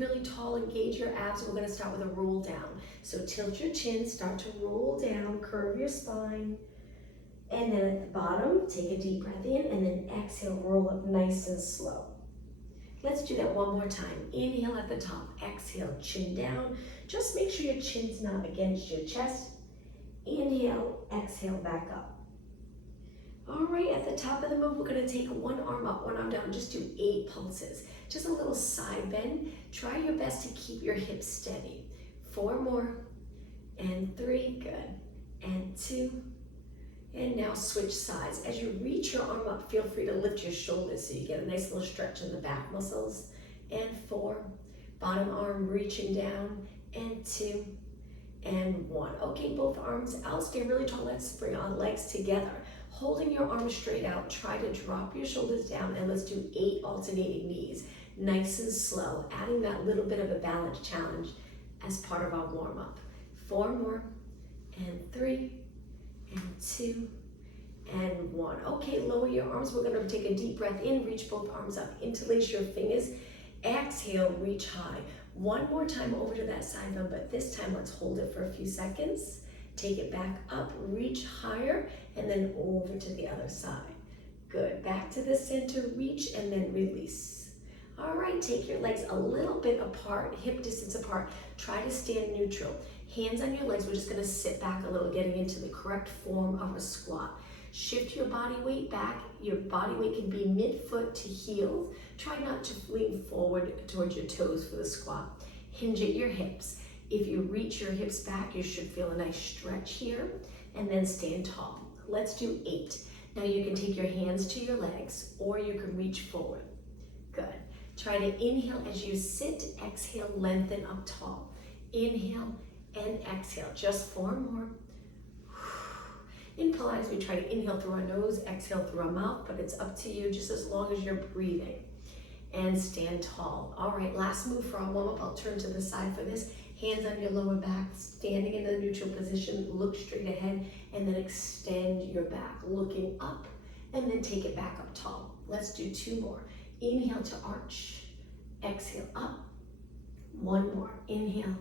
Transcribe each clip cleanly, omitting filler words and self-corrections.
really tall, engage your abs. We're gonna start with a roll down. So tilt your chin, start to roll down, curve your spine. And then at the bottom, take a deep breath in, and then exhale, roll up nice and slow. Let's do that one more time. Inhale at the top, exhale, chin down. Just make sure your chin's not against your chest. Inhale, exhale, back up. All right, at the top of the move, we're gonna take one arm up, one arm down, just do 8 pulses. Just a little side bend. Try your best to keep your hips steady. 4 more, and 3, good, and 2, and now switch sides. As you reach your arm up, feel free to lift your shoulders so you get a nice little stretch in the back muscles. And 4, bottom arm reaching down, and 2, and 1. Okay, both arms out, stay really tall. Let's bring our legs together. Holding your arms straight out, try to drop your shoulders down, and let's do 8 alternating knees. Nice and slow, adding that little bit of a balance challenge as part of our warm-up. 4 more, and 3, and 2, and 1. Okay, lower your arms. We're gonna take a deep breath in, reach both arms up, interlace your fingers. Exhale, reach high. One more time over to that side bend, but this time let's hold it for a few seconds. Take it back up, reach higher, and then over to the other side. Good, back to the center, reach, and then release. All right, take your legs a little bit apart, hip distance apart. Try to stand neutral. Hands on your legs, we're just gonna sit back a little, getting into the correct form of a squat. Shift your body weight back. Your body weight can be mid-foot to heels. Try not to lean forward towards your toes for the squat. Hinge at your hips. If you reach your hips back, you should feel a nice stretch here, and then stand tall. Let's do 8. Now you can take your hands to your legs, or you can reach forward. Good. Try to inhale as you sit, exhale, lengthen up tall. Inhale and exhale, just 4 more. In Pilates, we try to inhale through our nose, exhale through our mouth, but it's up to you, just as long as you're breathing. And stand tall. All right, last move for our warm-up. I'll turn to the side for this. Hands on your lower back, standing in the neutral position, look straight ahead, and then extend your back, looking up, and then take it back up tall. Let's do 2 more. Inhale to arch, exhale up. 1 more, inhale,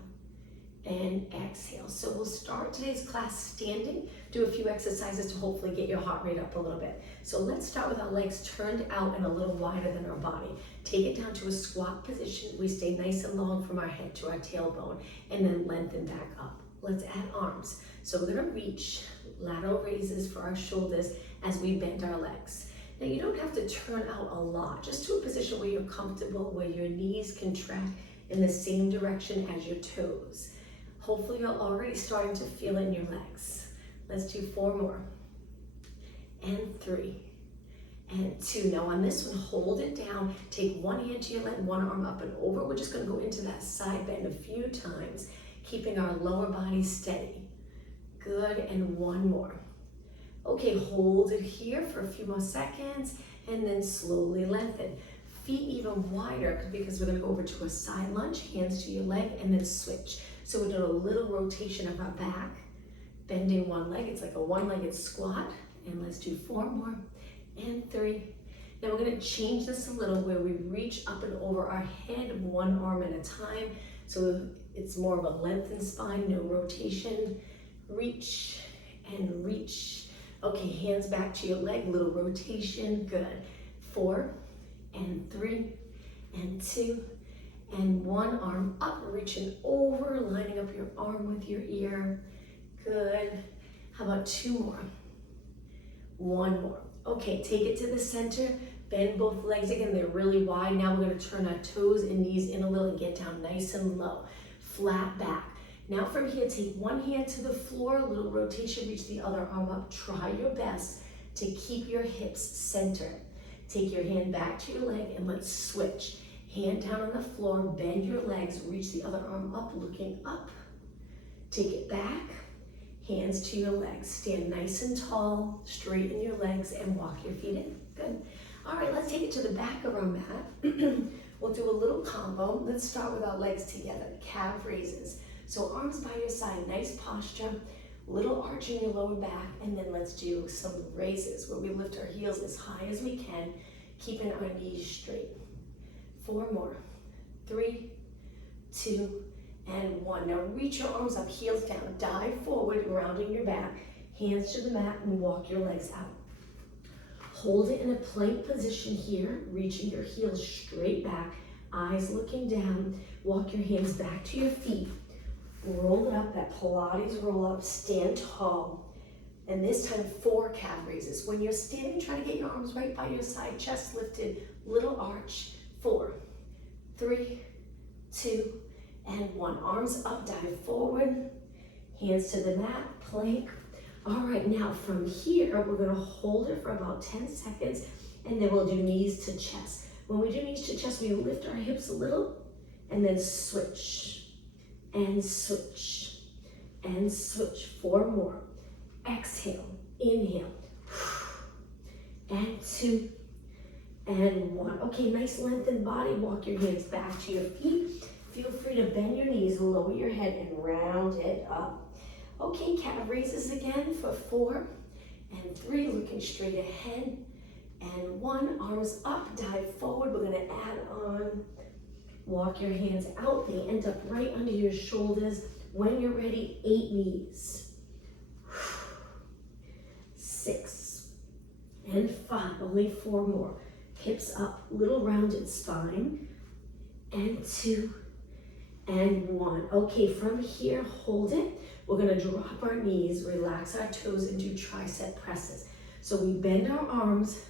and exhale. So we'll start today's class standing, do a few exercises to hopefully get your heart rate up a little bit. So let's start with our legs turned out and a little wider than our body. Take it down to a squat position. We stay nice and long from our head to our tailbone, and then lengthen back up. Let's add arms. So we're gonna reach lateral raises for our shoulders as we bend our legs. Now you don't have to turn out a lot, just to a position where you're comfortable, where your knees can track in the same direction as your toes. Hopefully you're already starting to feel it in your legs. Let's do 4 more, and 3, and 2. Now on this one, hold it down. Take one hand to your leg, one arm up and over. We're just gonna go into that side bend a few times, keeping our lower body steady. Good, and 1 more. Okay, hold it here for a few more seconds, and then slowly lengthen. Feet even wider, because we're gonna go over to a side lunge, hands to your leg, and then switch. So we're doing a little rotation of our back, bending one leg. It's like a one-legged squat. And let's do 4 more, and 3. Now we're gonna change this a little, where we reach up and over our head, one arm at a time. So it's more of a lengthened spine, no rotation. Reach and reach. Okay, hands back to your leg, little rotation, good. 4, and 3, and 2, and 1. Arm up, reaching over, lining up your arm with your ear. Good. How about 2 more? 1 more. Okay, take it to the center, bend both legs again. They're really wide. Now we're gonna turn our toes and knees in a little and get down nice and low. Flat back. Now from here, take one hand to the floor, a little rotation, reach the other arm up. Try your best to keep your hips centered. Take your hand back to your leg, and let's switch. Hand down on the floor, bend your legs, reach the other arm up, looking up. Take it back, hands to your legs. Stand nice and tall, straighten your legs, and walk your feet in. Good. All right, let's take it to the back of our mat. We'll do a little combo. Let's start with our legs together, calf raises. So arms by your side, nice posture, little arch in your lower back, and then let's do some raises where we lift our heels as high as we can, keeping our knees straight. 4 more, 3, 2, and 1. Now reach your arms up, heels down, dive forward, rounding your back, hands to the mat, and walk your legs out. Hold it in a plank position here, reaching your heels straight back, eyes looking down. Walk your hands back to your feet. Roll it up, that Pilates roll up, stand tall. And this time, 4 calf raises. When you're standing, try to get your arms right by your side, chest lifted, little arch. 4, 3, 2, and 1. Arms up, dive forward, hands to the mat, plank. All right, now from here, we're gonna hold it for about 10 seconds, and then we'll do knees to chest. When we do knees to chest, we lift our hips a little, and then switch, and switch, and switch. 4 more. Exhale, inhale, and 2, and 1. Okay, nice lengthened body. Walk your hands back to your feet. Feel free to bend your knees, lower your head, and round it up. Okay, calf raises again for 4 and 3, looking straight ahead, and 1. Arms up, dive forward. We're gonna add on. Walk your hands out. They end up right under your shoulders. When you're ready, 8 knees. 6 and 5, only 4 more. Hips up, little rounded spine, and 2 and 1. Okay, from here, hold it. We're gonna drop our knees, relax our toes, and do tricep presses. So we bend our arms,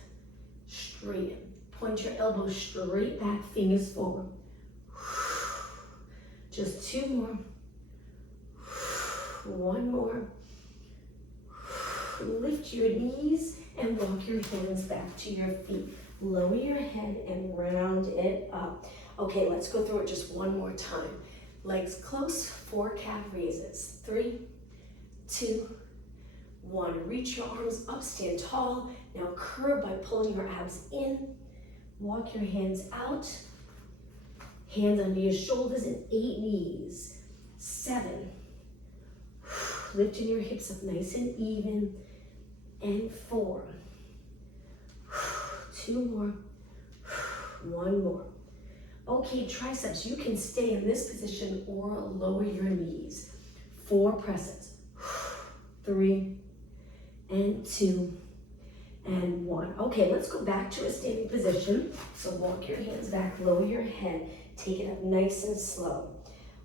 straighten. Point your elbows straight back, fingers forward. Just 2 more. 1 more. Lift your knees and walk your hands back to your feet. Lower your head and round it up. Okay, let's go through it just one more time. Legs close, 4 calf raises. 3, 2, 1. Reach your arms up, stand tall. Now curve by pulling your abs in. Walk your hands out. Hands under your shoulders and 8 knees. 7. Lifting your hips up nice and even. And 4. 2 more. 1 more. Okay, triceps, you can stay in this position or lower your knees. 4 presses. 3 and 2 and 1. Okay, let's go back to a standing position. So walk your hands back, lower your head, take it up nice and slow.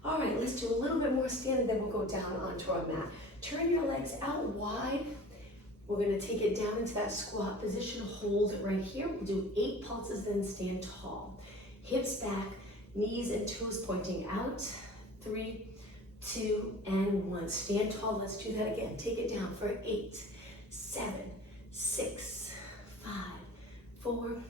All right, let's do a little bit more standing, then we'll go down onto our mat. Turn your legs out wide. We're gonna take it down into that squat position, hold it right here. We'll do 8 pulses, then stand tall. Hips back, knees and toes pointing out. 3, 2, and 1. Stand tall, let's do that again. Take it down for 8, 7, 6, 5, 4,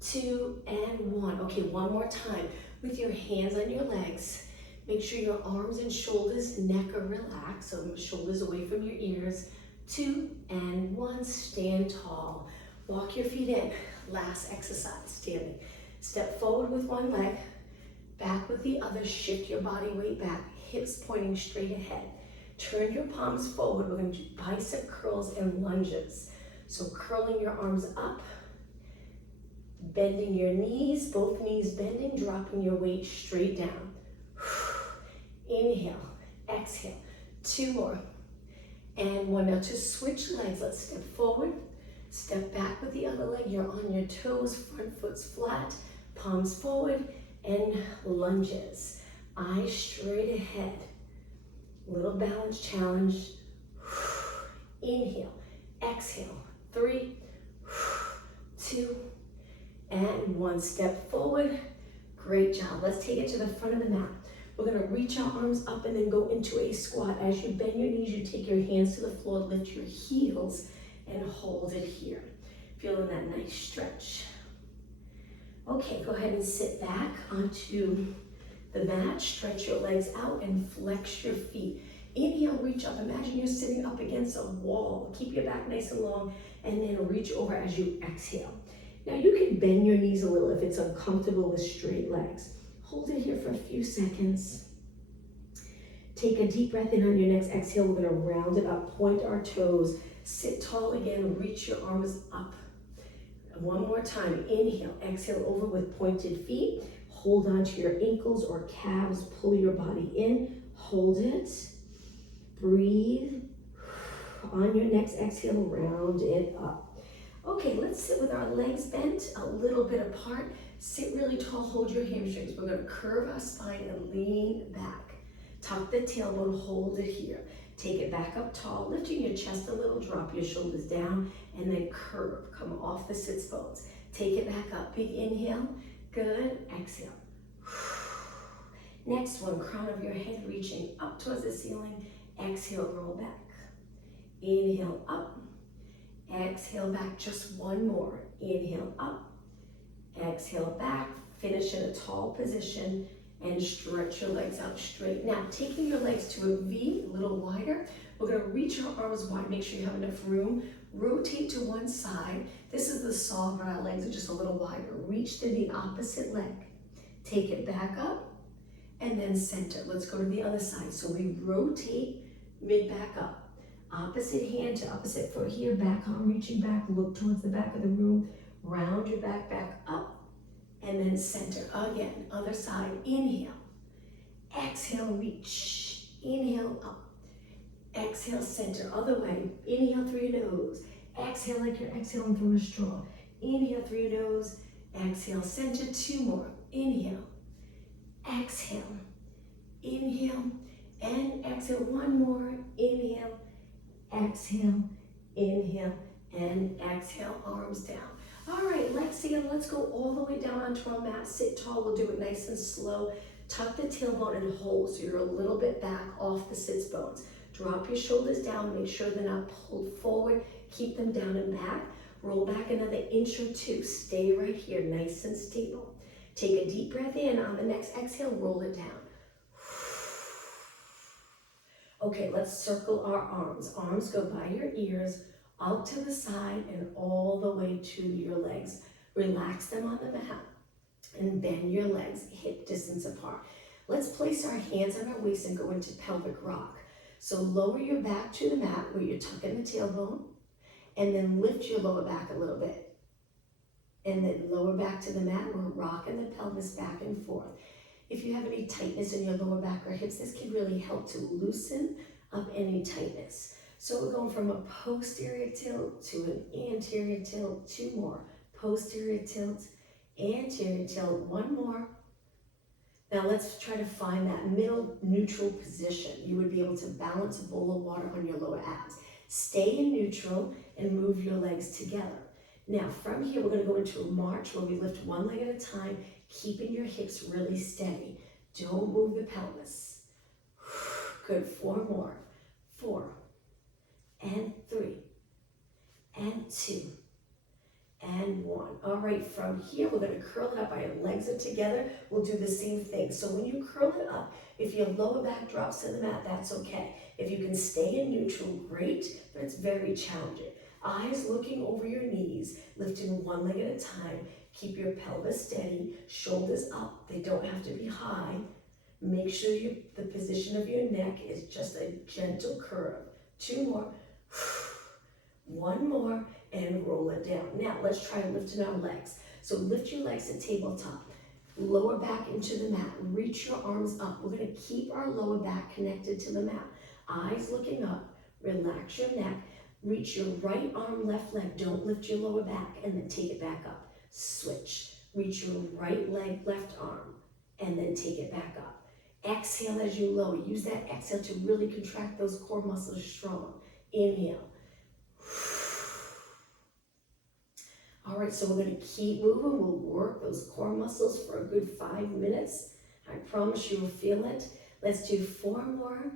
2, and 1. Okay, one more time. With your hands on your legs, make sure your arms and shoulders, neck are relaxed, so shoulders away from your ears. 2 and 1, stand tall. Walk your feet in. Last exercise, standing. Step forward with one leg, back with the other. Shift your body weight back, hips pointing straight ahead. Turn your palms forward. We're going to do bicep curls and lunges. So curling your arms up, bending your knees, both knees bending, dropping your weight straight down. Inhale, exhale. 2 more. And 1. Now to switch legs, let's step forward, step back with the other leg. You're on your toes, front foot's flat, palms forward, and lunges. Eyes straight ahead. Little balance challenge. Inhale, exhale. 3, 2, and 1. Step forward. Great job. Let's take it to the front of the mat. We're gonna reach our arms up and then go into a squat. As you bend your knees, you take your hands to the floor, lift your heels, and hold it here. Feeling that nice stretch. Okay, go ahead and sit back onto the mat, stretch your legs out and flex your feet. Inhale, reach up. Imagine you're sitting up against a wall. Keep your back nice and long, and then reach over as you exhale. Now you can bend your knees a little if it's uncomfortable with straight legs. Hold it here for a few seconds. Take a deep breath in on your next exhale. We're gonna round it up, point our toes, sit tall again, reach your arms up. And one more time, inhale, exhale over with pointed feet. Hold on to your ankles or calves, pull your body in, hold it, breathe. On your next exhale, round it up. Okay, let's sit with our legs bent a little bit apart. Sit really tall, hold your hamstrings. We're gonna curve our spine and lean back. Tuck the tailbone, hold it here. Take it back up tall, lifting your chest a little, drop your shoulders down, and then curve, come off the sits bones. Take it back up, big inhale, good, exhale. Next one, crown of your head reaching up towards the ceiling, exhale, roll back. Inhale up, exhale back, just one more. Inhale up, exhale back, finish in a tall position, and stretch your legs out straight. Now, taking your legs to a V, a little wider, we're gonna reach our arms wide, make sure you have enough room, rotate to one side. This is the saw, but our legs are just a little wider. Reach to the opposite leg. Take it back up, and then center. Let's go to the other side. So we rotate, mid back up. Opposite hand to opposite foot here, back arm reaching back, look towards the back of the room, round your back up, and then center. Again, other side, inhale, exhale, reach, inhale up, exhale, center, other way, inhale through your nose, exhale like you're exhaling through a straw, inhale through your nose, exhale, center, two more, inhale, exhale, inhale, and exhale, one more, inhale, exhale, inhale, and exhale, arms down. All right, legs together, let's go all the way down onto our mat. Sit tall, we'll do it nice and slow. Tuck the tailbone and hold so you're a little bit back off the sits bones. Drop your shoulders down, make sure they're not pulled forward. Keep them down and back. Roll back another inch or two. Stay right here, nice and stable. Take a deep breath in. On the next exhale, roll it down. Okay, let's circle our arms. Arms go by your ears, out to the side, and all the way to your legs. Relax them on the mat and bend your legs hip distance apart. Let's place our hands on our waist and go into pelvic rock. So lower your back to the mat where you're tucking the tailbone, and then lift your lower back a little bit. And then lower back to the mat, we're rocking the pelvis back and forth. If you have any tightness in your lower back or hips, this can really help to loosen up any tightness. So we're going from a posterior tilt to an anterior tilt, two more. Posterior tilt, anterior tilt, one more. Now let's try to find that middle neutral position. You would be able to balance a bowl of water on your lower abs. Stay in neutral and move your legs together. Now from here, we're gonna go into a march where we lift one leg at a time, keeping your hips really steady. Don't move the pelvis. Good, four more. 4, and 3, and 2, and 1. All right, from here, we're gonna curl it up. Our legs are together. We'll do the same thing. So when you curl it up, if your lower back drops to the mat, that's okay. If you can stay in neutral, great, but it's very challenging. Eyes looking over your knees, lifting one leg at a time. Keep your pelvis steady, shoulders up. They don't have to be high. Make sure the position of your neck is just a gentle curve. 2 more, 1 more, and roll it down. Now let's try lifting our legs. So lift your legs to tabletop. Lower back into the mat. Reach your arms up. We're gonna keep our lower back connected to the mat. Eyes looking up. Relax your neck. Reach your right arm, left leg. Don't lift your lower back, and then take it back up. Switch. Reach your right leg, left arm, and then take it back up. Exhale as you lower. Use that exhale to really contract those core muscles strong. Inhale. All right, so we're gonna keep moving. We'll work those core muscles for a good 5 minutes. I promise you will feel it. Let's do 4 more,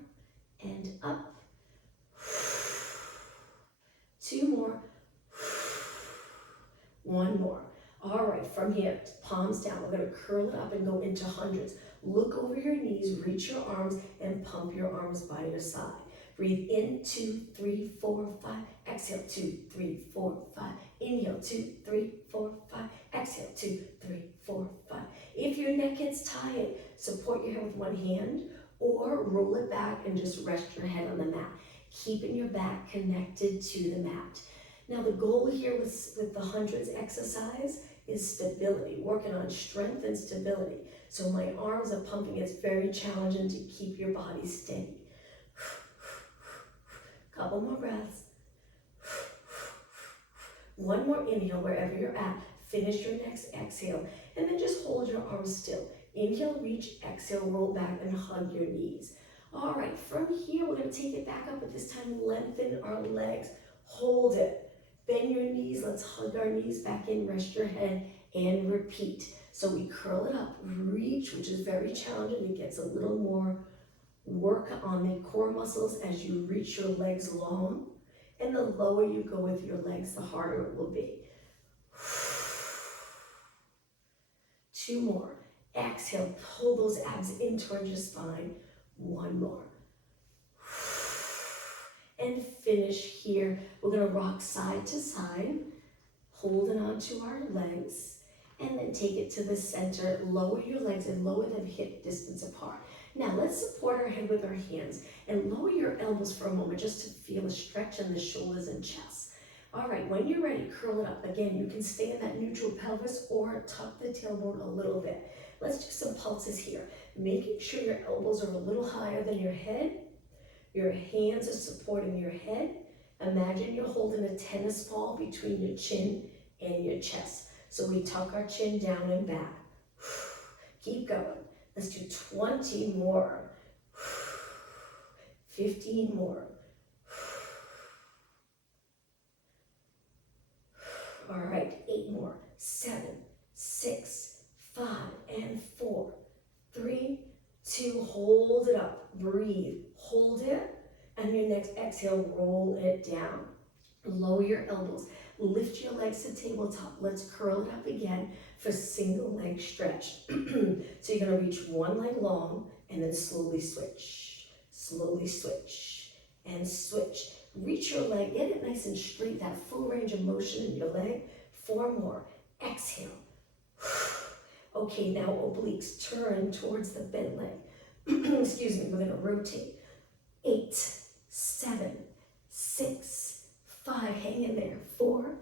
and up. 2 more. 1 more. All right, from here, palms down. We're gonna curl it up and go into hundreds. Look over your knees, reach your arms, and pump your arms by your side. Breathe in, 2, 3, 4, 5. Exhale, 2, 3, 4, 5. Inhale, 2, 3, 4, 5. Exhale, 2, 3, 4, 5. If your neck gets tired, support your head with one hand or roll it back and just rest your head on the mat, keeping your back connected to the mat. Now the goal here with the hundreds exercise is stability, working on strength and stability. So my arms are pumping. It's very challenging to keep your body steady. Couple more breaths. One more inhale wherever you're at. Finish your next exhale, and then just hold your arms still. Inhale, reach, exhale, roll back and hug your knees. All right, from here, we're gonna take it back up, but this time lengthen our legs. Hold it. Bend your knees, let's hug our knees back in, rest your head, and repeat. So we curl it up, reach, which is very challenging. It gets a little more work on the core muscles as you reach your legs long. And the lower you go with your legs, the harder it will be. 2 more. Exhale, pull those abs in towards your spine. 1 more. And finish here. We're gonna rock side to side, holding onto our legs, and then take it to the center. Lower your legs and lower them hip distance apart. Now let's support our head with our hands and lower your elbows for a moment just to feel a stretch in the shoulders and chest. All right, when you're ready, curl it up. Again, you can stay in that neutral pelvis or tuck the tailbone a little bit. Let's do some pulses here. Making sure your elbows are a little higher than your head. Your hands are supporting your head. Imagine you're holding a tennis ball between your chin and your chest. So we tuck our chin down and back. Keep going. Let's do 20 more. 15 more. All right, 8 more. 7, 6, 5, and 4, 3, 2, hold it up. Breathe, hold it, and your next exhale, roll it down. Lower your elbows, lift your legs to tabletop. Let's curl it up again for single leg stretch. So you're gonna reach one leg long and then slowly switch, and switch. Reach your leg, get it nice and straight, that full range of motion in your leg. 4 more, exhale. Okay, now obliques, turn towards the bent leg. Excuse me, we're gonna rotate. 8, 7, 6, 5, hang in there. 4,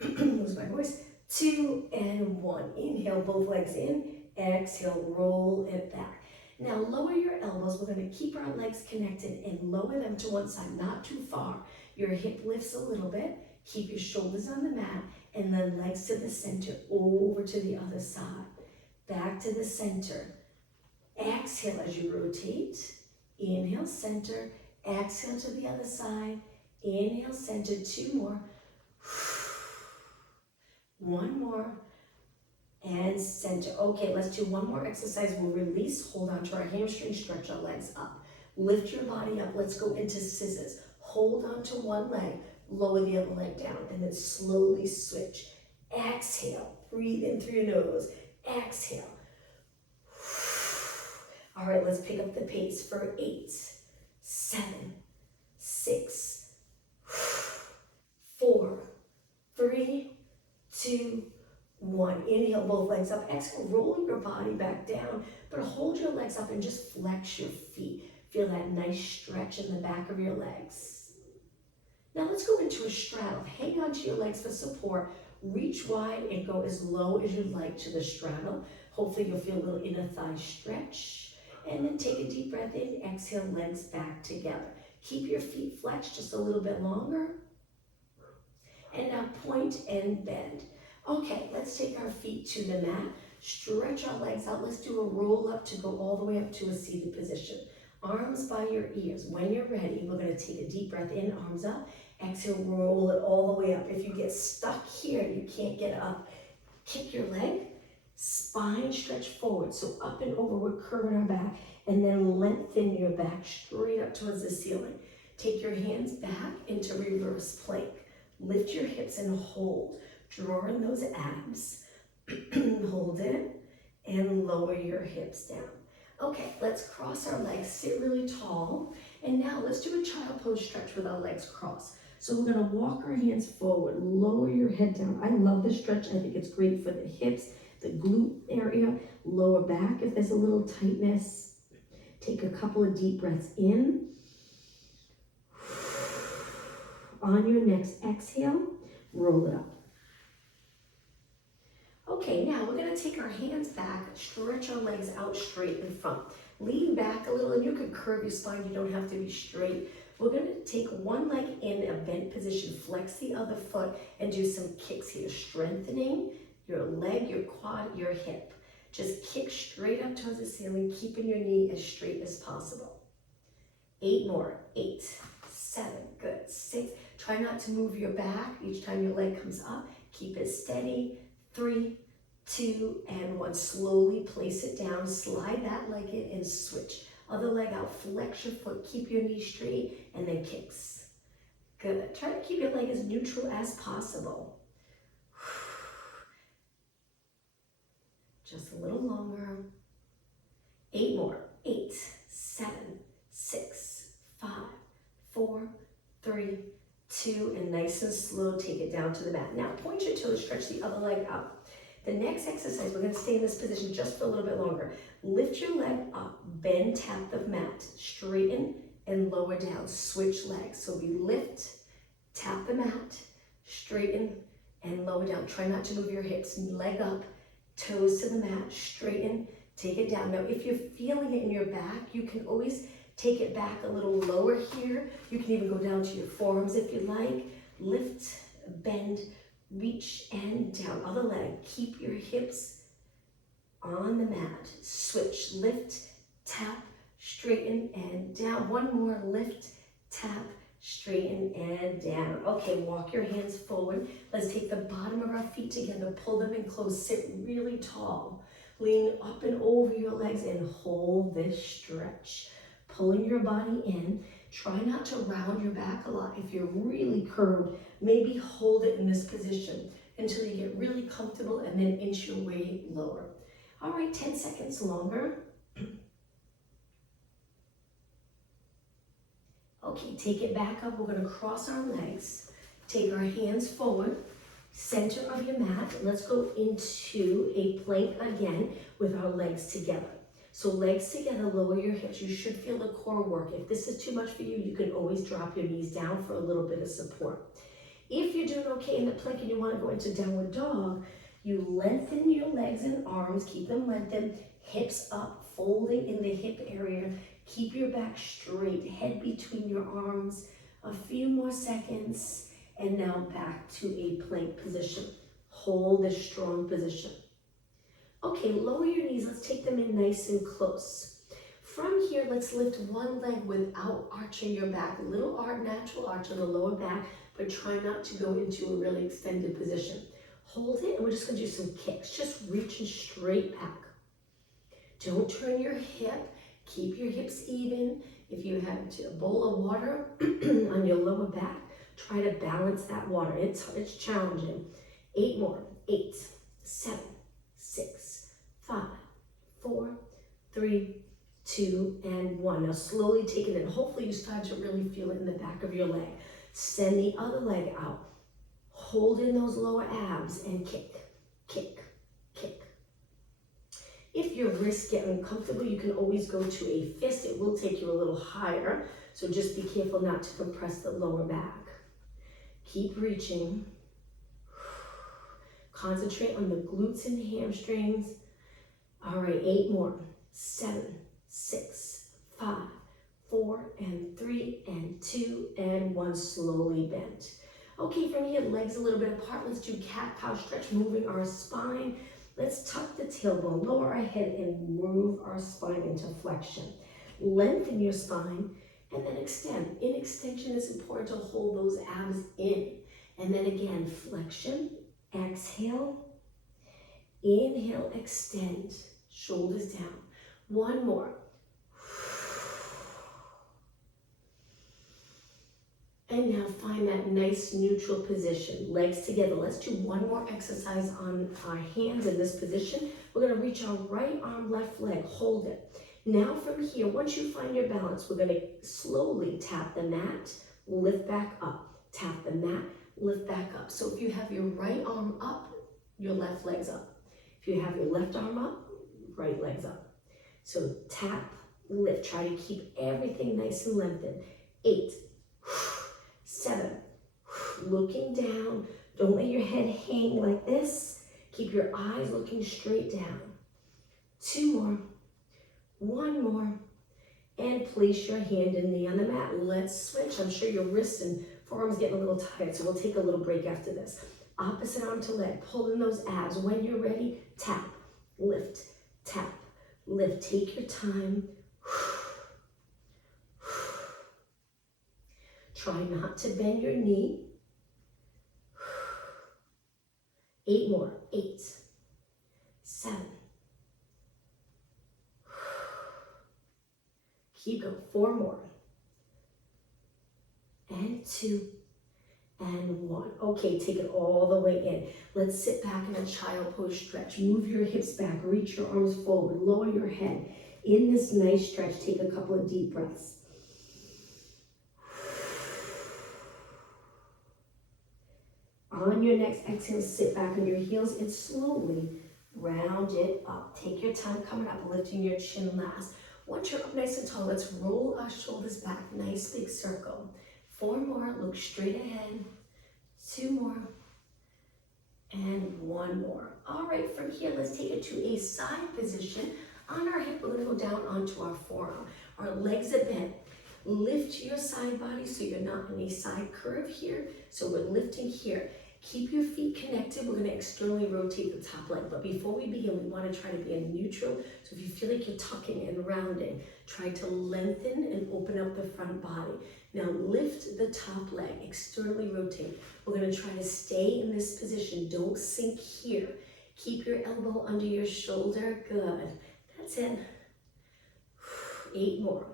lose my voice. 2 and 1. Inhale, both legs in. Exhale, roll it back. Now lower your elbows. We're going to keep our legs connected and lower them to one side, not too far. Your hip lifts a little bit. Keep your shoulders on the mat and then legs to the center, over to the other side. Back to the center. Exhale as you rotate. Inhale, center. Exhale to the other side. Inhale, center. 2 more. 1 more. And center. Okay, let's do one more exercise. We'll release, hold on to our hamstring, stretch our legs up. Lift your body up. Let's go into scissors. Hold on to one leg, lower the other leg down, and then slowly switch. Exhale. Breathe in through your nose. Exhale. All right, let's pick up the pace for 8, 7, 6, 4, 3, 2, 1. Inhale, both legs up. Exhale, roll your body back down, but hold your legs up and just flex your feet. Feel that nice stretch in the back of your legs. Now let's go into a straddle. Hang on to your legs for support. Reach wide and go as low as you'd like to the straddle. Hopefully you'll feel a little inner thigh stretch. And then take a deep breath in. Exhale, legs back together. Keep your feet flexed just a little bit longer. And now point and bend. Okay, let's take our feet to the mat. Stretch our legs out. Let's do a roll up to go all the way up to a seated position. Arms by your ears. When you're ready, we're going to take a deep breath in, arms up. Exhale, roll it all the way up. If you get stuck here, you can't get up. Kick your leg, spine stretch forward. So up and over, we're curving our back. And then lengthen your back straight up towards the ceiling. Take your hands back into reverse plank. Lift your hips and hold. Draw in those abs. Hold it and lower your hips down. Okay, let's cross our legs, sit really tall. And now let's do a child pose stretch with our legs crossed. So we're gonna walk our hands forward, lower your head down. I love this stretch. I think it's great for the hips, the glute area, lower back if there's a little tightness. Take a couple of deep breaths in. On your next exhale, roll it up. Okay, now we're gonna take our hands back, stretch our legs out straight in front. Lean back a little, and you can curve your spine, you don't have to be straight. We're gonna take one leg in a bent position, flex the other foot, and do some kicks here, strengthening your leg, your quad, your hip. Just kick straight up towards the ceiling, keeping your knee as straight as possible. 8 more, 8, 7, good, 6. Try not to move your back each time your leg comes up. Keep it steady. 3, 2, and 1. Slowly place it down, slide that leg in and switch. Other leg out, flex your foot, keep your knee straight, and then kicks. Good. Try to keep your leg as neutral as possible. Just a little longer. 8 more. 8, 7, 6, 5, 4, 3, 2, and nice and slow, take it down to the mat. Now point your toes, stretch the other leg up. The next exercise, we're gonna stay in this position just for a little bit longer. Lift your leg up, bend, tap the mat, straighten and lower down, switch legs. So we lift, tap the mat, straighten and lower down. Try not to move your hips, leg up, toes to the mat, straighten, take it down. Now if you're feeling it in your back, you can always take it back a little lower here. You can even go down to your forearms if you like. Lift, bend, reach and down. Other leg, keep your hips on the mat. Switch, lift, tap, straighten and down. One more, lift, tap, straighten and down. Okay, walk your hands forward. Let's take the bottom of our feet together, pull them in close, sit really tall. Lean up and over your legs and hold this stretch. Pulling your body in. Try not to round your back a lot. If you're really curved, maybe hold it in this position until you get really comfortable and then inch your way lower. All right, 10 seconds longer. Okay, take it back up. We're gonna cross our legs. Take our hands forward, center of your mat. Let's go into a plank again with our legs together. So legs together, lower your hips. You should feel the core work. If this is too much for you, you can always drop your knees down for a little bit of support. If you're doing okay in the plank and you want to go into downward dog, you lengthen your legs and arms, keep them lengthened, hips up, folding in the hip area. Keep your back straight, head between your arms. A few more seconds, and now back to a plank position. Hold this strong position. Okay, lower your knees. Let's take them in nice and close. From here, let's lift one leg without arching your back. A little natural arch on the lower back, but try not to go into a really extended position. Hold it, and we're just gonna do some kicks. Just reaching straight back. Don't turn your hip. Keep your hips even. If you have a bowl of water on your lower back, try to balance that water. It's challenging. 8 more. 8, 7, 6, 5, 4, 3, 2, and 1. Now slowly take it in. Hopefully you start to really feel it in the back of your leg. Send the other leg out. Hold in those lower abs and kick, kick, kick. If your wrists get uncomfortable, you can always go to a fist. It will take you a little higher, so just be careful not to compress the lower back. Keep reaching. Concentrate on the glutes and hamstrings. All right, 8 more. 7, 6, 5, 4, and 3, and 2, and 1. Slowly bend. Okay, from here, legs a little bit apart. Let's do cat-cow stretch, moving our spine. Let's tuck the tailbone, lower our head, and move our spine into flexion. Lengthen your spine, and then extend. In extension, it's important to hold those abs in. And then again, flexion, exhale, inhale, extend, shoulders down. 1 more. And now find that nice neutral position, legs together. Let's do one more exercise on our hands in this position. We're gonna reach our right arm, left leg, hold it. Now from here, once you find your balance, we're gonna slowly tap the mat, lift back up, tap the mat, lift back up. So if you have your right arm up, your left leg's up. If you have your left arm up, right leg's up. So tap, lift, try to keep everything nice and lengthened. 8, 7, looking down. Don't let your head hang like this. Keep your eyes looking straight down. 2 more. 1 more. And place your hand and knee on the mat. Let's switch. I'm sure your wrists and forearms getting a little tired, so we'll take a little break after this. Opposite arm to leg. Pull in those abs. When you're ready, tap, lift, tap, lift. Take your time. Try not to bend your knee. 8 more. 8, 7. Keep going. 4 more. And 2. And 1. Okay, take it all the way in. Let's sit back in a child pose stretch. Move your hips back. Reach your arms forward. Lower your head. In this nice stretch, take a couple of deep breaths. On your next exhale, sit back on your heels and slowly round it up. Take your time coming up, lifting your chin last. Once you're up nice and tall, let's roll our shoulders back. Nice big circle. 4 more, look straight ahead. 2 more. And 1 more. All right, from here, let's take it to a side position. On our hip, we're gonna go down onto our forearm. Our legs are bent. Lift your side body so you're not in a side curve here. So we're lifting here. Keep your feet connected. We're gonna externally rotate the top leg. But before we begin, we wanna try to be in neutral. So if you feel like you're tucking and rounding, try to lengthen and open up the front body. Now lift the top leg, externally rotate. We're gonna try to stay in this position. Don't sink here. Keep your elbow under your shoulder. Good. That's it. 8 more.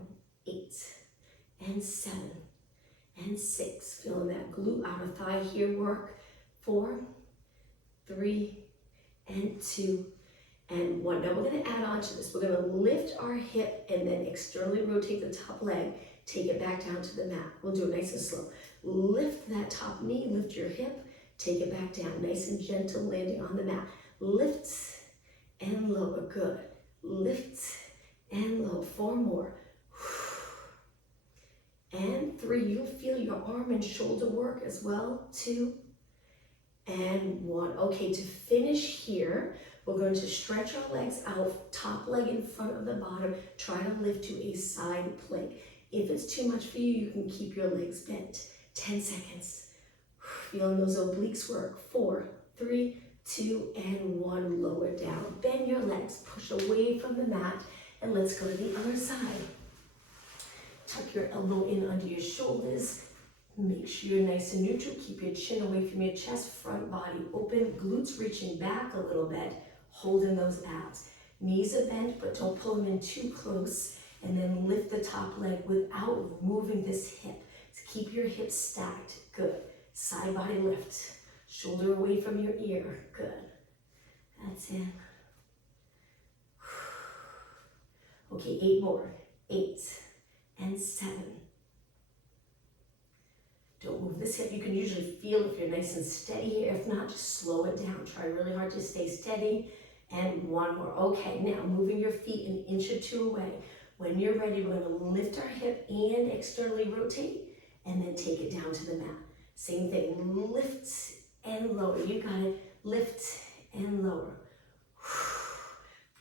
8 and 7 and 6. Feeling that glute outer thigh here work. 4, 3, and 2, and 1. Now we're going to add on to this. We're going to lift our hip and then externally rotate the top leg. Take it back down to the mat. We'll do it nice and slow. Lift that top knee, lift your hip, take it back down. Nice and gentle landing on the mat. Lift and lower. Good. Lift and lower. 4 more. And 3. You'll feel your arm and shoulder work as well. 2 and 1. Okay, to finish here, we're going to stretch our legs out, top leg in front of the bottom. Try to lift to a side plank. If it's too much for you, you can keep your legs bent. 10 seconds. Feeling those obliques work. 4, 3, 2, and 1. Lower down. Bend your legs. Push away from the mat. And let's go to the other side. Tuck your elbow in under your shoulders. Make sure you're nice and neutral. Keep your chin away from your chest. Front body open. Glutes reaching back a little bit. Holding those abs. Knees are bent, but don't pull them in too close. And then lift the top leg without moving this hip. So keep your hips stacked. Good. Side body lift. Shoulder away from your ear. Good. That's it. Okay, 8 more. 8 and 7. Don't move this hip. You can usually feel if you're nice and steady here. If not, just slow it down. Try really hard to stay steady. And 1 more. Okay, now moving your feet an inch or 2 away. When you're ready, we're going to lift our hip and externally rotate, and then take it down to the mat. Same thing. Lift and lower. You got it. Lift and lower.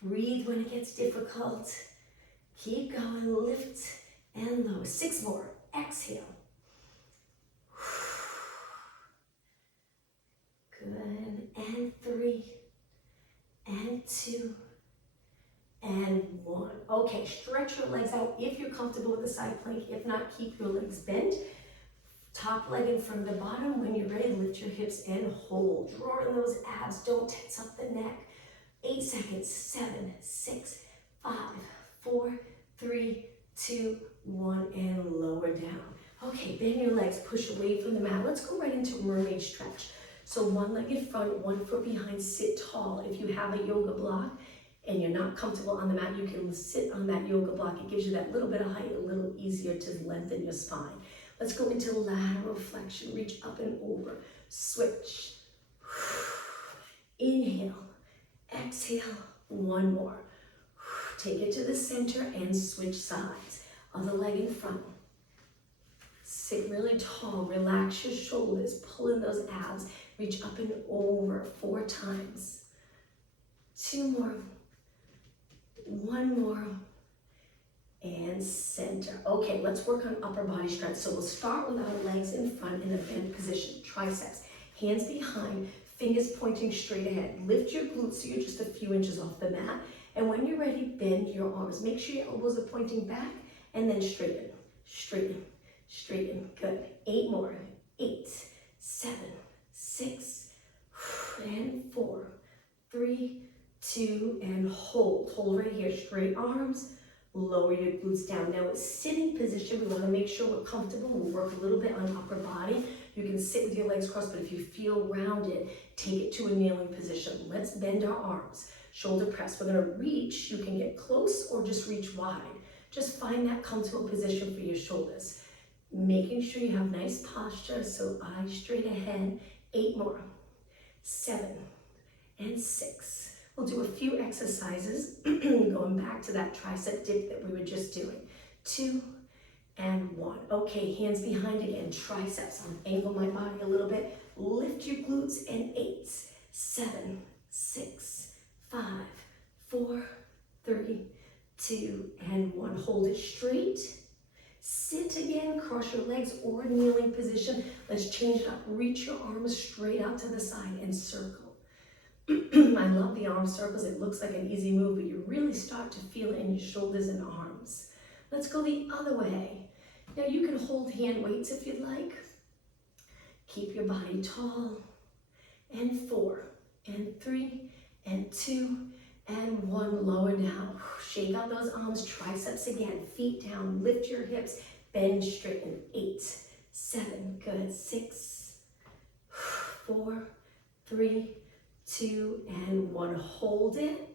Breathe when it gets difficult. Keep going. Lift and lower. 6 more. Exhale. Good. And 3 and 2 and 1. Okay, stretch your legs out if you're comfortable with the side plank. If not, keep your legs bent. Top leg in front of the bottom. When you're ready, lift your hips and hold. Draw in those abs. Don't tense up the neck. 8 seconds. 7, 6, 5, 4, 3, 2, 1, and lower down. Okay, bend your legs. Push away from the mat. Let's go right into mermaid stretch. So 1 leg in front, 1 foot behind, sit tall. If you have a yoga block and you're not comfortable on the mat, you can sit on that yoga block. It gives you that little bit of height, a little easier to lengthen your spine. Let's go into lateral flexion. Reach up and over. Switch. Inhale. Exhale. 1 more. Take it to the center and switch sides. Other leg in front. Sit really tall. Relax your shoulders. Pull in those abs. Reach up and over 4 times. 2 more, 1 more, and center. Okay, let's work on upper body strength. So we'll start with our legs in front in a bent position, triceps, hands behind, fingers pointing straight ahead. Lift your glutes so you're just a few inches off the mat. And when you're ready, bend your arms. Make sure your elbows are pointing back and then straighten, straighten, straighten. Good. 8 more. 8, 7, 6, and 4, 3, 2, and hold. Hold right here. Straight arms. Lower your glutes down. Now it's sitting position. We want to make sure we're comfortable. We'll work a little bit on upper body. You can sit with your legs crossed, but if you feel rounded, take it to a kneeling position. Let's bend our arms. Shoulder press. We're going to reach. You can get close or just reach wide. Just find that comfortable position for your shoulders. Making sure you have nice posture. So eyes straight ahead. 8 more. 7 and 6. We'll do a few exercises, going back to that tricep dip that we were just doing. 2 and 1. Okay, hands behind again, triceps. I'll angle my body a little bit. Lift your glutes and 8, 7, 6, 5, 4, 3, 2, and 1. Hold it straight. Sit again, cross your legs or kneeling position. Let's change it up. Reach your arms straight out to the side and circle. I love the arm circles. It looks like an easy move, but you really start to feel it in your shoulders and arms. Let's go the other way. Now you can hold hand weights if you'd like. Keep your body tall. And 4, and 3, and 2, and 1. Lower down. Shake out those arms, triceps again. Feet down, lift your hips, bend, straighten. 8, 7, good. 6, 4, 3, 2, and 1. Hold it.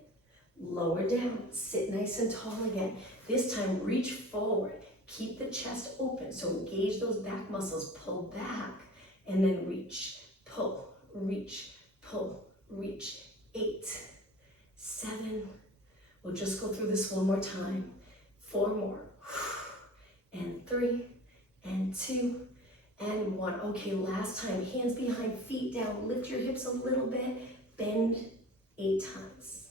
Lower down. Sit nice and tall again. This time, reach forward. Keep the chest open. So engage those back muscles. Pull back and then reach. Pull, reach, pull, reach. 8, 7. We'll just go through this one more time. 4 more. And 3, and 2, and 1. Okay, last time. Hands behind, feet down. Lift your hips a little bit. Bend 8 times.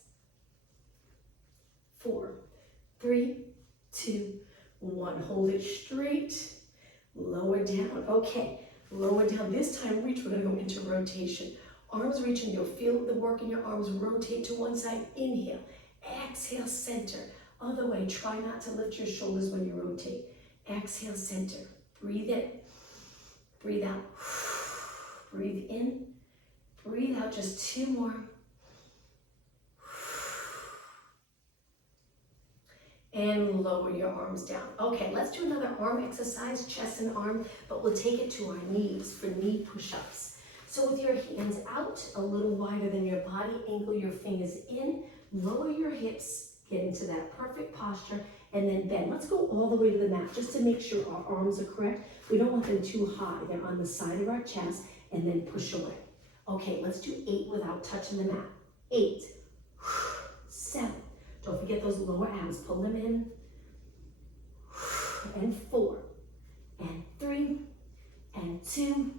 4, 3, 2, 1. Hold it straight. Lower down. Okay, lower down. This time, reach. We're going to go into rotation. Arms reaching. You'll feel the work in your arms. Rotate to one side. Inhale. Exhale, center. Other way. Try not to lift your shoulders when you rotate. Exhale, center. Breathe in. Breathe out. Breathe in. Breathe out. Just 2 more. And lower your arms down. Okay, let's do another arm exercise, chest and arm, but we'll take it to our knees for knee push-ups. So with your hands out, a little wider than your body, angle your fingers in, lower your hips, get into that perfect posture, and then bend. Let's go all the way to the mat, just to make sure our arms are correct. We don't want them too high. They're on the side of our chest, and then push away. Okay, let's do 8 without touching the mat. 8, 7. Don't forget those lower abs. Pull them in. And 4, and 3, and 2,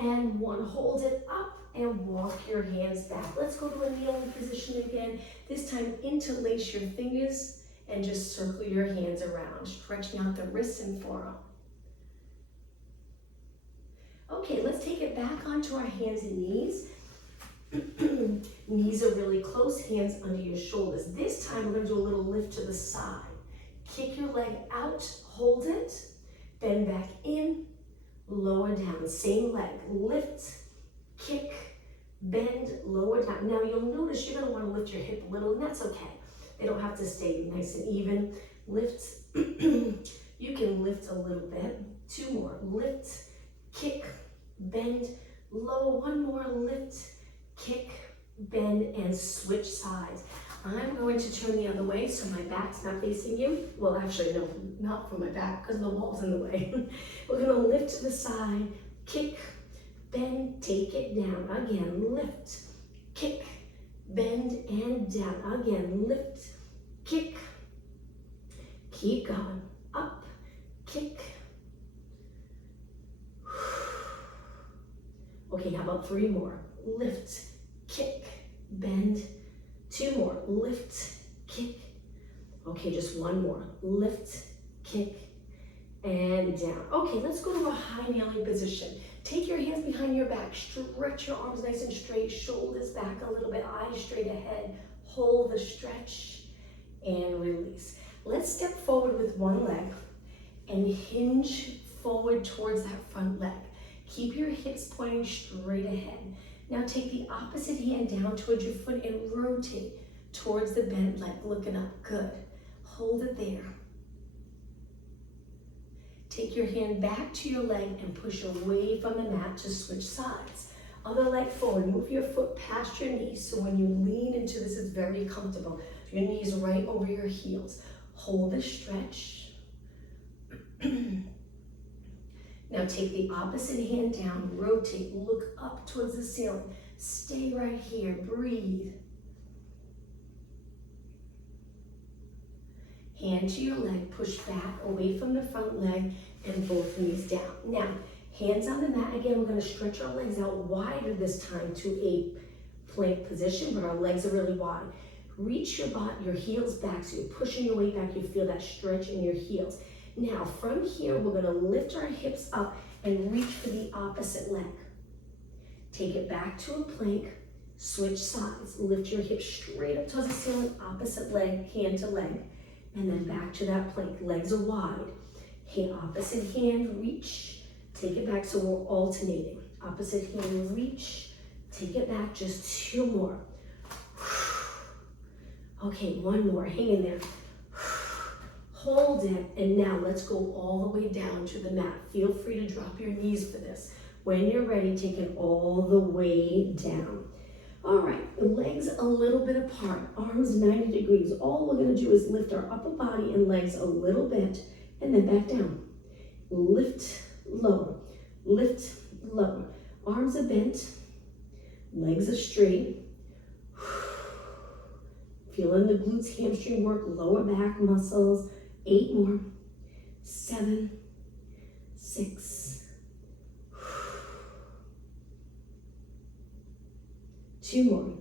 and 1. Hold it up and walk your hands back. Let's go to a kneeling position again. This time, interlace your fingers and just circle your hands around, stretching out the wrists and forearm. Okay, let's take it back onto our hands and knees. Knees are really close, hands under your shoulders. This time we're going to do a little lift to the side. Kick your leg out, hold it, bend back in, lower down. Same leg, lift, kick, bend, lower down. Now you'll notice you're going to want to lift your hip a little, and that's okay. They don't have to stay nice and even. Lift, you can lift a little bit. 2 more, lift, kick, bend, lower. 1 more, lift, kick, bend, and switch sides. I'm going to turn the other way so my back's not facing you. Well, actually, no, not from my back because the wall's in the way. We're going to lift to the side, kick, bend, take it down. Again, lift, kick, bend, and down. Again, lift, kick, keep going. Up, kick. Okay, how about 3 more? Lift, kick, bend, 2 more, lift, kick. Okay, just 1 more, lift, kick, and down. Okay, let's go to a high kneeling position. Take your hands behind your back, stretch your arms nice and straight, shoulders back a little bit, eyes straight ahead. Hold the stretch and release. Let's step forward with one leg and hinge forward towards that front leg. Keep your hips pointing straight ahead. Now take the opposite hand down towards your foot and rotate towards the bent leg, looking up. Good. Hold it there. Take your hand back to your leg and push away from the mat to switch sides. Other leg forward. Move your foot past your knees so when you lean into this, it's very comfortable. Your knees right over your heels. Hold the stretch. Now take the opposite hand down, rotate, look up towards the ceiling. Stay right here, breathe. Hand to your leg, push back away from the front leg and both knees down. Now, hands on the mat. Again, we're gonna stretch our legs out wider this time to a plank position, but our legs are really wide. Reach your butt, your heels back, so you're pushing your weight back, you feel that stretch in your heels. Now, from here, we're gonna lift our hips up and reach for the opposite leg. Take it back to a plank, switch sides. Lift your hips straight up towards the ceiling, opposite leg, hand to leg, and then back to that plank. Legs are wide. Opposite hand, reach, take it back, so we're alternating. Opposite hand, reach, take it back, just 2 more. Okay, 1 more, hang in there. Hold it, and now let's go all the way down to the mat. Feel free to drop your knees for this. When you're ready, take it all the way down. All right, legs a little bit apart, arms 90 degrees. All we're gonna do is lift our upper body and legs a little bit, and then back down. Lift, lower, arms are bent, legs are straight. Feeling the glutes, hamstring work, lower back muscles. 8 more, 7, 6, 2 more,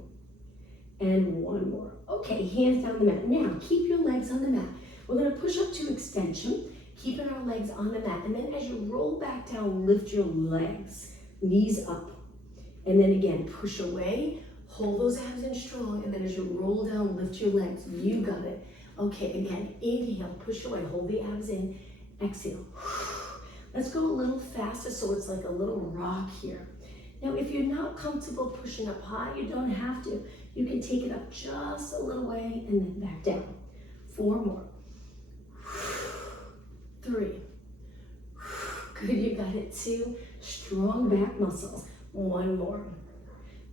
and 1 more. Okay, hands down the mat. Now, keep your legs on the mat. We're gonna push up to extension, keeping our legs on the mat. And then as you roll back down, lift your legs, knees up. And then again, push away, hold those abs in strong. And then as you roll down, lift your legs. You got it. Okay, again, inhale, push away, hold the abs in, exhale. Let's go a little faster so it's like a little rock here. Now, if you're not comfortable pushing up high, you don't have to. You can take it up just a little way and then back down. 4 more. 3. Good, you got it. 2. Strong back muscles. 1 more.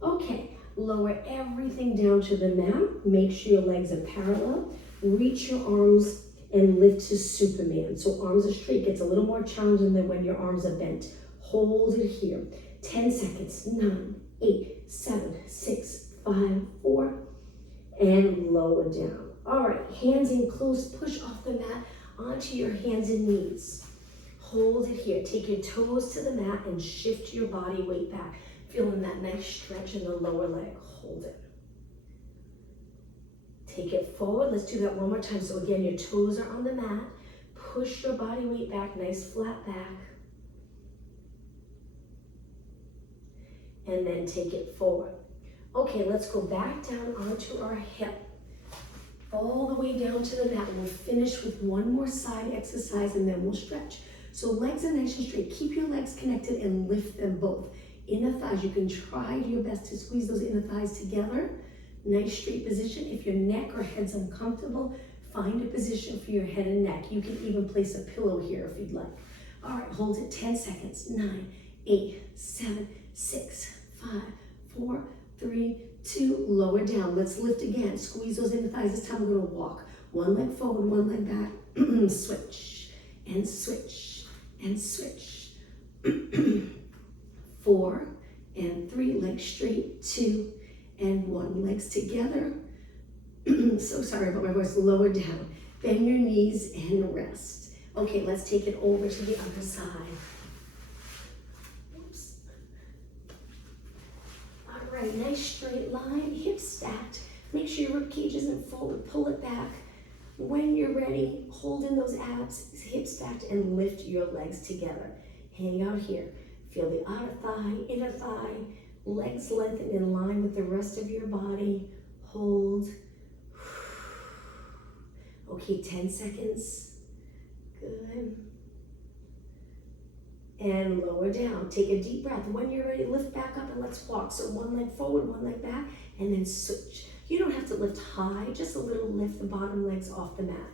Okay, lower everything down to the mat. Make sure your legs are parallel. Reach your arms and lift to Superman. So arms are straight. Gets a little more challenging than when your arms are bent. Hold it here. 10 seconds. 9, 8, 7, 6, 5, 4, and lower down. All right, hands in close. Push off the mat onto your hands and knees. Hold it here. Take your toes to the mat and shift your body weight back. Feeling that nice stretch in the lower leg. Hold it. Take it forward. Let's do that one more time. So again, your toes are on the mat. Push your body weight back, nice flat back. And then take it forward. Okay, let's go back down onto our hip. All the way down to the mat. We'll finish with one more side exercise and then we'll stretch. So legs are nice and straight. Keep your legs connected and lift them both. Inner thighs, you can try your best to squeeze those inner thighs together. Nice straight position. If your neck or head's uncomfortable, find a position for your head and neck. You can even place a pillow here if you'd like. All right, hold it 10 seconds. 9, 8, 7, 6, 5, 4, 3, 2, lower down. Let's lift again. Squeeze those inner thighs. This time we're gonna walk. One leg forward, one leg back. Switch and switch and switch. 4 and 3, legs straight, 2 and 1, legs together. So sorry about my voice, lower down. Bend your knees and rest. Okay, let's take it over to the other side. Oops. All right, nice straight line, hips stacked. Make sure your rib cage isn't forward, pull it back. When you're ready, hold in those abs, hips stacked, and lift your legs together. Hang out here. Feel the outer thigh, inner thigh, legs lengthen in line with the rest of your body. Hold. Okay, 10 seconds. Good. And lower down. Take a deep breath. When you're ready, lift back up and let's walk. So one leg forward, one leg back, and then switch. You don't have to lift high, just a little lift the bottom legs off the mat.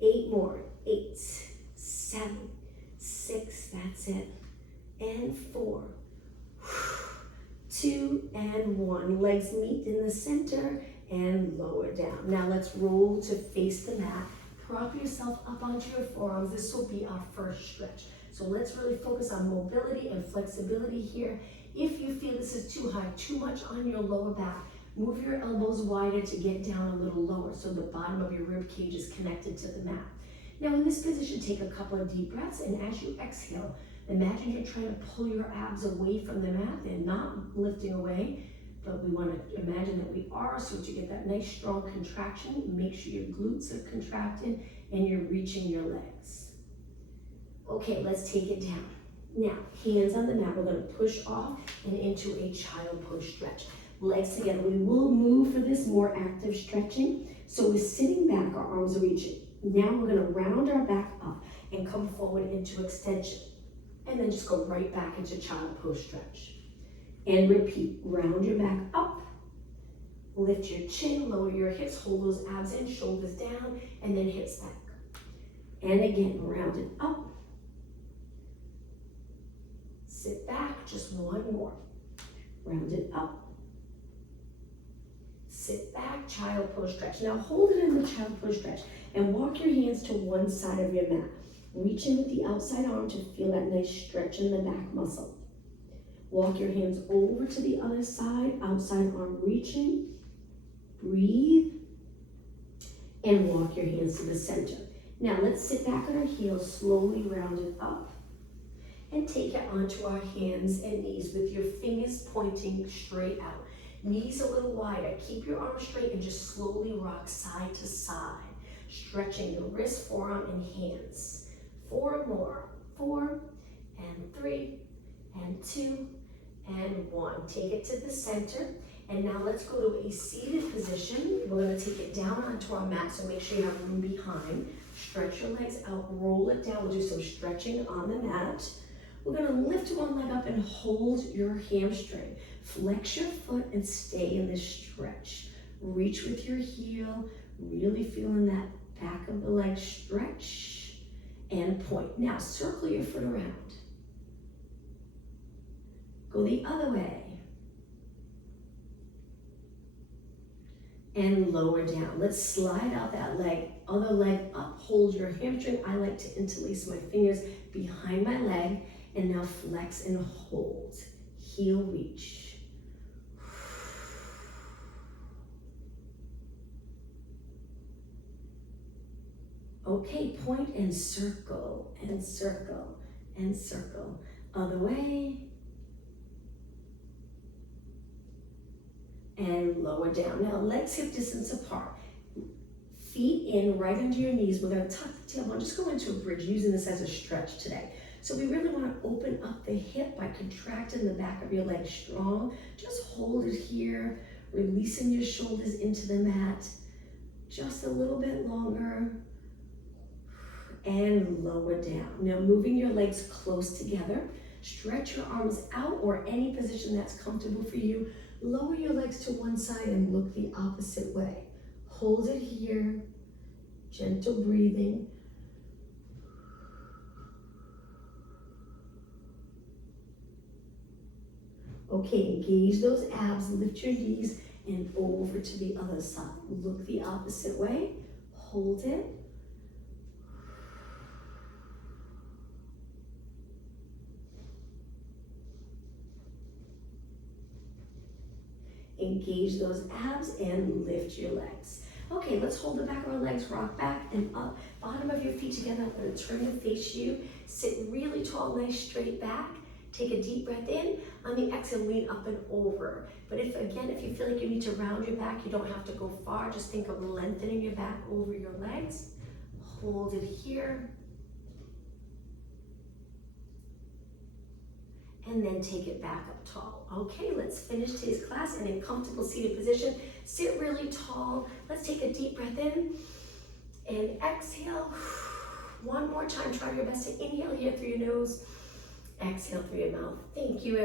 8 more. 8, 7, 6, that's it. And 4, 2, and 1. Legs meet in the center and lower down. Now let's roll to face the mat. Prop yourself up onto your forearms. This will be our first stretch. So let's really focus on mobility and flexibility here. If you feel this is too high, too much on your lower back, move your elbows wider to get down a little lower so the bottom of your rib cage is connected to the mat. Now in this position, take a couple of deep breaths, and as you exhale, imagine you're trying to pull your abs away from the mat. They're not lifting away, but we want to imagine that we are, so that you get that nice strong contraction. Make sure your glutes are contracted and you're reaching your legs. Okay, let's take it down. Now, hands on the mat, we're going to push off and into a child pose stretch. Legs together. We will move for this more active stretching. So we're sitting back, our arms are reaching. Now we're going to round our back up and come forward into extension. And then just go right back into child pose stretch. And repeat. Round your back up. Lift your chin, lower your hips, hold those abs in, shoulders down, and then hips back. And again, round it up. Sit back, just one more. Round it up. Sit back, child pose stretch. Now hold it in the child pose stretch and walk your hands to one side of your mat. Reach in with the outside arm to feel that nice stretch in the back muscle. Walk your hands over to the other side, outside arm reaching. Breathe. And walk your hands to the center. Now let's sit back on our heels, slowly round it up. And take it onto our hands and knees with your fingers pointing straight out. Knees a little wider. Keep your arms straight and just slowly rock side to side. Stretching the wrist, forearm, and hands. 4 more. 4, and 3, and 2, and 1. Take it to the center. And now let's go to a seated position. We're going to take it down onto our mat, so make sure you have room behind. Stretch your legs out, roll it down. We'll do some stretching on the mat. We're going to lift one leg up and hold your hamstring. Flex your foot and stay in this stretch. Reach with your heel, really feeling that back of the leg stretch, and point. Now circle your foot around. Go the other way. And lower down. Let's slide out that leg, other leg up, hold your hamstring. I like to interlace my fingers behind my leg. And now flex and hold. Heel reach. Okay, point and circle, and circle, and circle. Other way. And lower down. Now legs hip distance apart. Feet in right under your knees. We're going to tuck the tailbone. Just go into a bridge, using this as a stretch today. So we really want to open up the hip by contracting the back of your leg strong. Just hold it here, releasing your shoulders into the mat. Just a little bit longer. And lower down. Now moving your legs close together. Stretch your arms out, or any position that's comfortable for you. Lower your legs to one side and look the opposite way. Hold it here. Gentle breathing. Okay, engage those abs, lift your knees, and over to the other side. Look the opposite way, hold it. Engage those abs and lift your legs. Okay, let's hold the back of our legs, rock back and up. Bottom of your feet together, I'm gonna turn to face you. Sit really tall, nice straight back. Take a deep breath in. On the exhale, lean up and over. But if you feel like you need to round your back, you don't have to go far. Just think of lengthening your back over your legs. Hold it here. And then take it back up tall. Okay, let's finish today's class in a comfortable seated position. Sit really tall. Let's take a deep breath in and exhale. One more time, try your best to inhale here through your nose. Exhale through your mouth. Thank you, everyone.